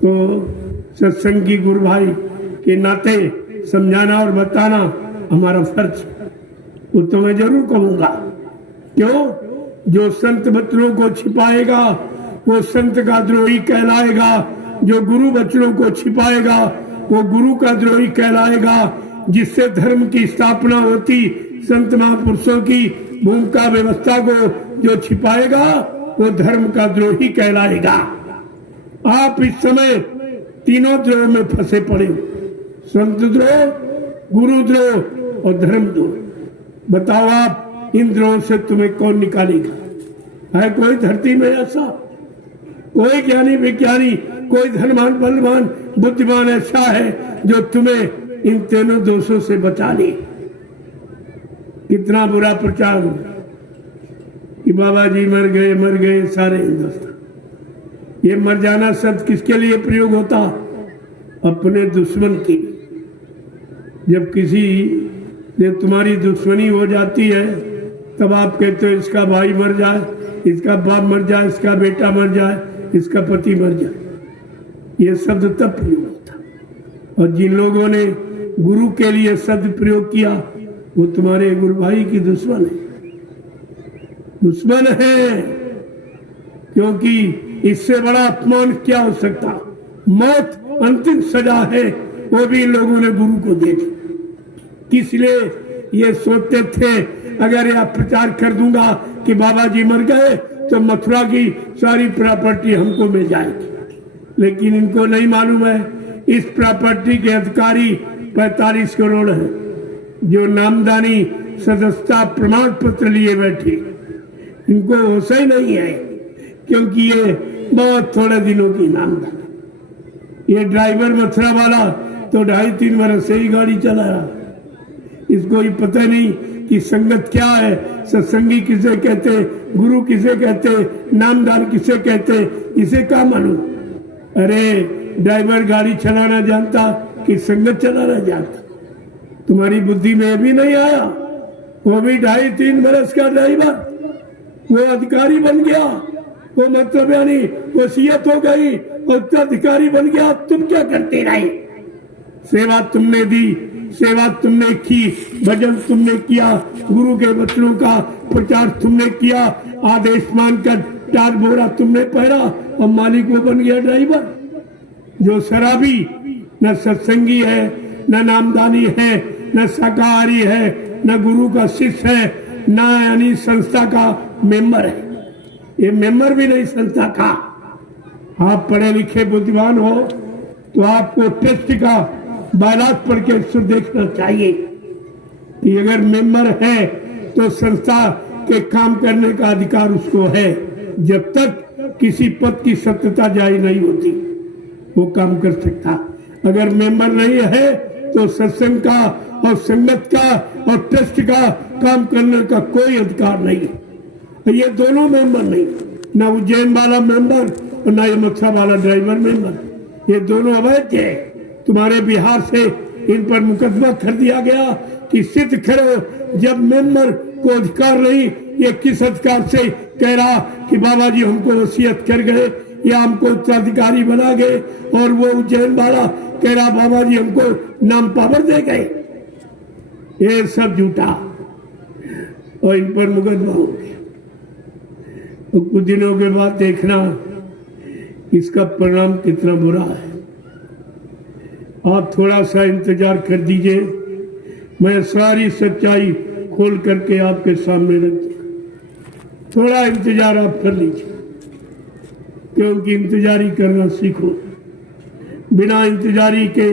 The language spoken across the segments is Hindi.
तो सत्संगी गुरु भाई के नाते समझाना और बताना हमारा फर्ज, वो तो मैं जरूर कहूंगा। क्यों? जो संत वचनों को छिपाएगा वो संत का द्रोही कहलाएगा, जो गुरु वचनों को छिपाएगा वो गुरु का द्रोही कहलाएगा। जिससे धर्म की स्थापना होती, संत महापुरुषों की भूमिका व्यवस्था को जो छिपाएगा वो धर्म का द्रोही कहलाएगा। आप इस समय तीनों द्रोह में फंसे पड़े हो, संत द्रोह, गुरु द्रोह और धर्म द्रोह। बताओ आप इन द्रोह से तुम्हें कौन निकालेगा? है कोई धरती में ऐसा? कोई ज्ञानी विज्ञानी, कोई धनवान बलवान बुद्धिमान ऐसा है जो तुम्हें इन तीनों दोषों से बचा ले? कितना बुरा प्रचार हो कि बाबा जी मर गए सारे हिंदुस्तान। ये मर जाना शब्द किसके लिए प्रयोग होता? अपने दुश्मन के लिए। जब किसी से तुम्हारी दुश्मनी हो जाती है तब आप कहते हो इसका भाई मर जाए, इसका बाप मर जाए, इसका बेटा मर जाए, इसका पति मर जाए। ये शब्द तब प्रयोग होता। और जिन लोगों ने गुरु के लिए शब्द प्रयोग किया वो तुम्हारे गुरु भाई की दुश्मन है, दुश्मन है। क्योंकि इससे बड़ा अपमान क्या हो सकता? मौत अंतिम सजा है, वो भी इन लोगों ने गुरु को दे दी। किस लिए? ये सोचते थे अगर यह प्रचार कर दूंगा कि बाबा जी मर गए तो मथुरा की सारी प्रॉपर्टी हमको मिल जाएगी। लेकिन इनको नहीं मालूम है इस प्रॉपर्टी के अधिकारी 45 करोड़ है, जो नामदानी सदस्यता प्रमाण पत्र लिए बैठे। इनको होश ही नहीं है, क्योंकि ये बहुत थोड़े दिनों की नामदानी। ये ड्राइवर मथुरा वाला तो 2.5-3 वर्ष से ही गाड़ी चला रहा, इसको ही पता नहीं कि संगत क्या है, सत्संगी किसे कहते, गुरु किसे कहते, नामदान किसे कहते, इसे क्या मालूम? अरे ड्राइवर गाड़ी चलाना जानता कि संगत चलाना जानता? तुम्हारी बुद्धि में भी नहीं आया। वो भी 2.5-3 वर्ष का ड्राइवर, वो अधिकारी बन गया, वो मतलब यानी वसीयत हो गई और उत्तराधिकारी बन गया। तुम क्या करते रहे? सेवा तुमने दी, सेवा तुमने की, भजन तुमने किया, गुरु के वचनों का प्रचार तुमने किया, आदेश मानकर 4 बोरा तुमने पहरा और मालिक वो बन गया ड्राइवर। जो शराबी न सत्संगी है, न नामदानी है, न शाकाहारी है, न गुरु का शिष्य है, न यानी संस्था का मेंबर है। ये मेंबर भी नहीं संस्था का। आप पढ़े लिखे बुद्धिमान हो तो आपको टेस्ट का बालात पढ़ के अक्सर देखना चाहिए कि अगर मेंबर है तो संस्था के काम करने का अधिकार उसको है। जब तक किसी पद की सत्यता जारी नहीं होती वो काम कर सकता। अगर मेंबर नहीं है तो सत्संग का और संगत का और ट्रस्ट का काम करने का कोई अधिकार नहीं। ये दोनों मेंबर नहीं, ना उज्जैन वाला मेंबर और ना ये मथुरा वाला ड्राइवर मेंबर। ये दोनों अवैध है। तुम्हारे बिहार से इन पर मुकदमा कर दिया गया कि सिद्ध करो। जब मेंबर को अधिकार नहीं, ये किस अधिकार से कह रहा कि बाबा जी हमको वसीयत कर गए या हमको उत्तराधिकारी बना गए, और वो उज्जैन वाला कह रहा बाबा जी हमको नाम पावर दे गए। ये सब झूठा और इन पर मुकदमा हो गया। तो कुछ दिनों के बाद देखना इसका परिणाम कितना बुरा है। आप थोड़ा सा इंतजार कर दीजिए, मैं सारी सच्चाई खोल करके आपके सामने रख दूंगा। थोड़ा इंतजार आप कर लीजिए, क्योंकि इंतजारी करना सीखो। बिना इंतजारी के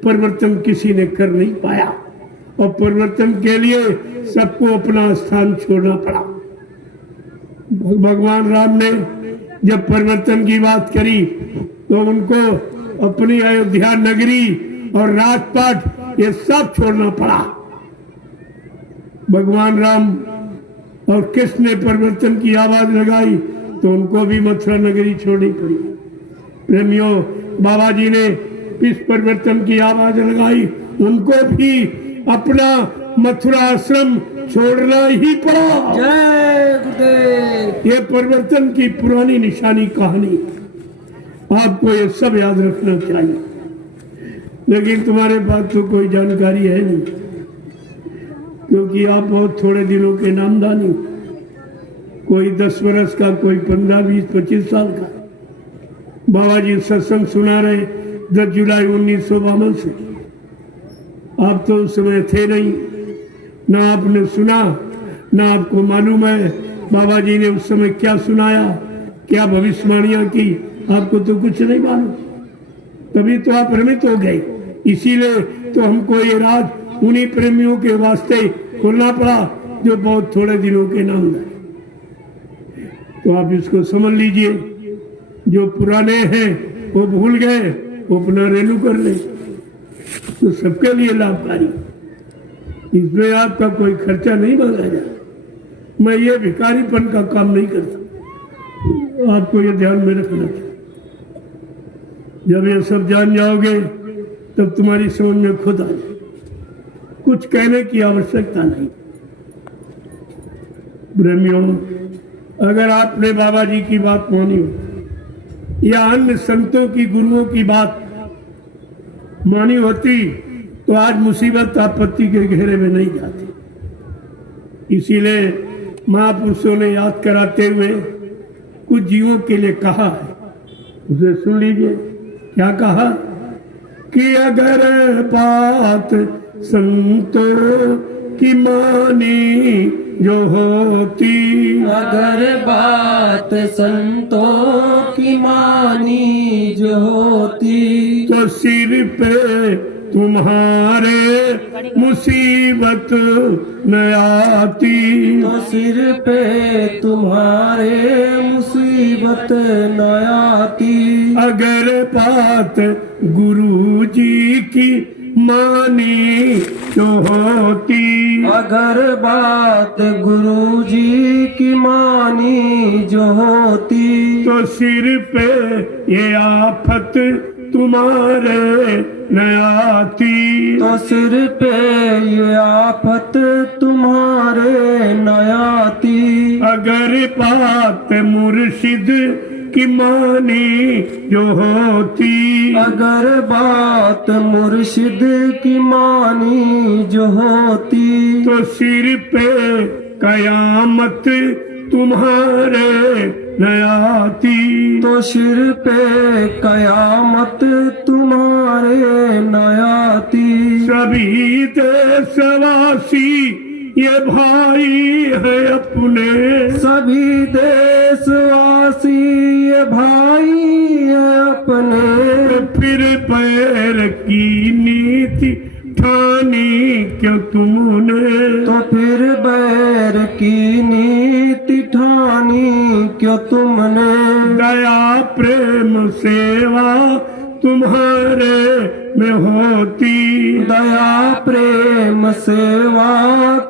परिवर्तन किसी ने कर नहीं पाया, और परिवर्तन के लिए सबको अपना स्थान छोड़ना पड़ा। भगवान राम ने जब परिवर्तन की बात करी तो उनको अपनी अयोध्या नगरी और राजपाट ये सब छोड़ना पड़ा। भगवान राम और कृष्ण ने परिवर्तन की आवाज लगाई तो उनको भी मथुरा नगरी छोड़नी पड़ी। प्रेमियों, बाबा जी ने इस परिवर्तन की आवाज लगाई, उनको भी अपना मथुरा आश्रम छोड़ना ही पड़ा। जय गुरुदेव। ये परिवर्तन की पुरानी निशानी कहानी। आपको ये सब याद रखना चाहिए, लेकिन तुम्हारे पास तो कोई जानकारी है नहीं, क्योंकि आप बहुत थोड़े दिनों के नामदानी, कोई 10 वर्ष का, कोई 15, 20, 25 साल का। बाबा जी सत्संग सुना रहे 10 जुलाई 1952 से। आप तो उस समय थे नहीं, ना आपने सुना, ना आपको मालूम है बाबा जी ने उस समय क्या सुनाया, क्या भविष्यवाणियां की, आपको तो कुछ नहीं मालूम। तभी तो आप भ्रमित हो गए। इसीलिए तो हमको ये राज उन्हीं प्रेमियों के वास्ते खोलना पड़ा जो बहुत थोड़े दिनों के नाम है। तो आप इसको समझ लीजिए, जो पुराने हैं वो भूल गए, वो अपना रेनू कर ले, तो सबके लिए लाभकारी। इसमें आपका कोई खर्चा नहीं मांगा जाए। मैं ये भिखारीपन का काम नहीं करता, आपको ये ध्यान में रखना चाहिए। जब ये सब जान जाओगे तब तुम्हारी समझ में खुद आ जाए, कुछ कहने की आवश्यकता नहीं। ब्रह्मियों, अगर आपने बाबा जी की बात मानी हो या अन्य संतों की, गुरुओं की बात मानी होती तो आज मुसीबत आपत्ति के घेरे में नहीं जाती। इसीलिए महापुरुषों ने याद कराते हुए कुछ जीवों के लिए कहा है, उसे सुन लीजिए। क्या कहा कि अगर बात संतों की मानी जो होती, अगर बात संतों की मानी जो होती, तो सिर पे तुम्हारे मुसीबत न आती, तो सिर पे तुम्हारे मुसीबत न आती। अगर बात गुरु जी की मानी जो होती, अगर बात गुरु जी की मानी जो होती, तो सिर पे ये आफत तुम्हारे न आती, तो सिर पे ये आफत तुम्हारे न आती। अगर बात मुर्शिद की मानी जो होती, अगर बात मुर्शिद की मानी जो होती, तो सिर पे कयामत तुम्हारे न आती, तो सिर पे कयामत तुम्हारे न आती। सभी देशवासी ये भाई है अपने, सभी देशवासी ये भाई है अपने, फिर पैर की नीति ठानी क्यों तुमने, तो फिर बैर की नीति ठानी क्यों तुमने। दया प्रेम सेवा तुम्हारे में होती, दया प्रेम सेवा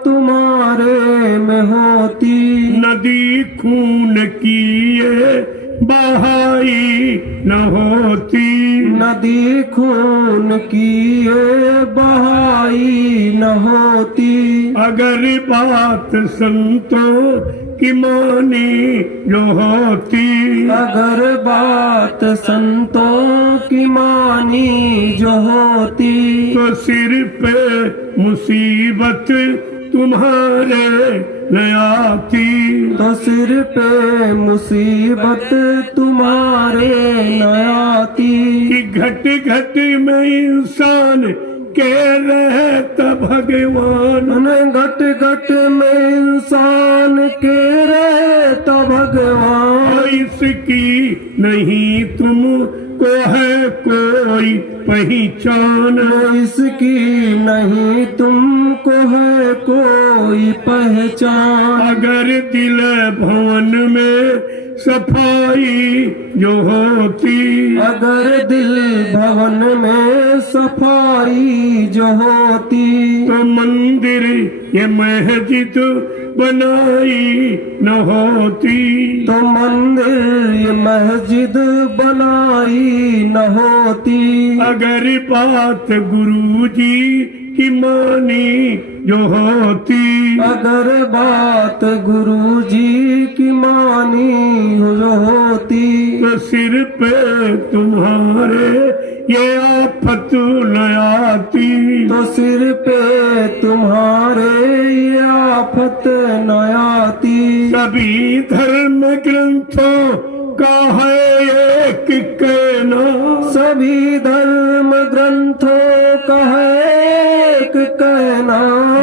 तुम्हारे में होती। नदी खून की ये बहाई न होती, नदी खून की ये बहाई न होती। अगर बात संतों की मानी जो होती, अगर बात संतों की मानी जो होती, तो सिर पे मुसीबत तुम्हारे न आती, तो सिर पे मुसीबत तुम्हारे न आती। कि घट घट में इंसान के रहता भगवान, घट घट में इंसान के रहता भगवान। इसकी नहीं तुम को है कोई पहचान, इसकी नहीं तुमको है कोई पहचान। अगर दिल भवन में सफाई जो होती, अगर दिल भवन में सफाई जो होती, तो मंदिर ये मस्जिद बनाई न होती, तो मंदिर ये मस्जिद बनाई न होती। अगर बात गुरु जी की मानी जो होती, अगर बात गुरु जी की मानी जो होती, तो सिर पे तुम्हारे ये आफत न आती, तो सिर पे तुम्हारे ये आफत न आती। सभी धर्म ग्रंथों का है एक कहना, सभी धर्म ग्रंथों का है एक कहना,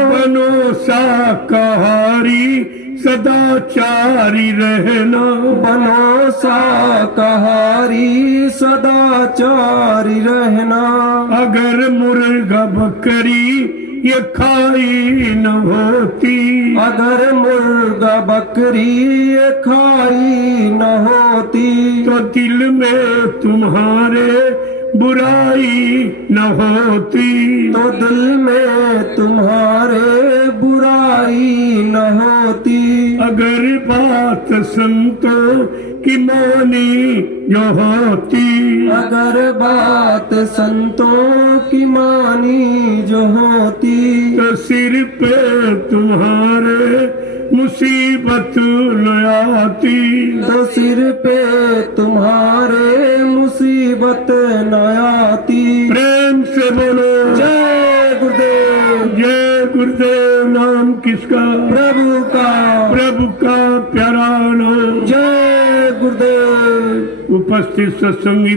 बनो शाकाहारी सदाचारी रहना, बनो शाकाहारी सदाचारी रहना। अगर मुर्गा बकरी ये खाई न होती, अगर मुर्गा बकरी ये खाई न होती, तो दिल में तुम्हारे बुराई न होती, तो दिल में तुम्हारे बुराई न होती। अगर बात संतों की मानी जो होती, अगर बात संतों की मानी जो होती, तो सिर पे तुम्हारे मुसीबत न आती, तो सिर पे तुम्हारे मुसीबत न आती। प्रेम से बोलो जय गुरुदेव। जय गुरुदेव। नाम किसका? प्रभु का। प्रभु का प्यारा नाम। जय गुरुदेव। उपस्थित सत्संगी